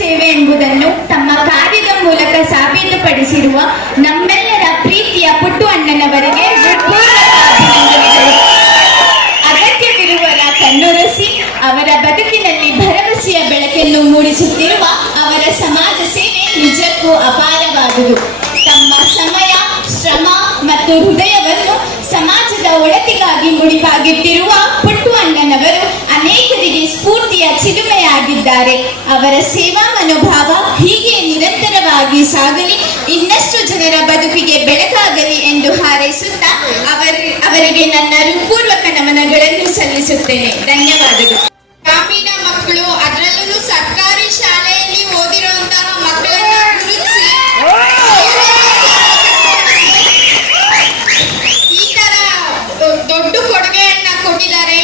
ಸೇವೆ ಎಂಬುದನ್ನು ತಮ್ಮ ಕಾರ್ಯದ ಮೂಲಕ ಸಾಬೀತುಪಡಿಸಿರುವ ನಮ್ಮೆಲ್ಲರ ಪ್ರೀತಿಯ ಪುಟ್ಟು ಅಣ್ಣನವರಿಗೆ ಹೃತ್ಪೂರ್ವಕ ಅಭಿನಂದನೆಗಳು. ಅಗತ್ಯವಿರುವರ ಕಣ್ಣೊರೆಸಿ ಅವರ ಬದುಕಿನಲ್ಲಿ ಭರವಸೆಯ ಬೆಳಕನ್ನು ಮೂಡಿಸುತ್ತಿರುವ ಅವರ ಸಮಾಜ ಸೇವೆ ನಿಜಕ್ಕೂ ಅಪಾರವಾದುದು. ತಮ್ಮ ಸಮಯ, ಶ್ರಮ ಮತ್ತು ಹೃದಯವನ್ನು ಸಮಾಜದ ಒಳಿತಿಗಾಗಿ ಮುಡಿಪಾಗಿಟ್ಟಿರುವ ಪುಟ್ಟು ಅಣ್ಣನವರು ಅನೇಕರಿಗೆ ಸ್ಫೂರ್ತಿಯ ಚಿಲುಮೆಯಾಗಿದ್ದಾರೆ. ಅವರ ಸೇವಾ ಮನೋಭಾವ ಹೀಗೆ ನಿರಂತರವಾಗಿ ಸಾಗಲಿ, ಇನ್ನಷ್ಟು ಜನರ ಬದುಕಿಗೆ ಬೆಳಕಾಗಲಿ ಎಂದು ಹಾರೈಸುತ್ತಾ ಅವರಿಗೆ ನನ್ನ ಹೃತ್ಪೂರ್ವಕ ನಮನಗಳನ್ನು ಸಲ್ಲಿಸುತ್ತೇನೆ. ಧನ್ಯವಾದಗಳು. ಗ್ರಾಮೀಣ ಮಕ್ಕಳು, ಅದರಲ್ಲೂ ಸರ್ಕಾರಿ ಶಾಲೆಯಲ್ಲಿ ಓದಿರುವಂತಹ ಮಕ್ಕಳನ್ನ ಗುರುತಿಸಿ ಈ ತರ ದೊಡ್ಡ ಕೊಡುಗೆಯನ್ನ ಕೊಟ್ಟಿದ್ದಾರೆ.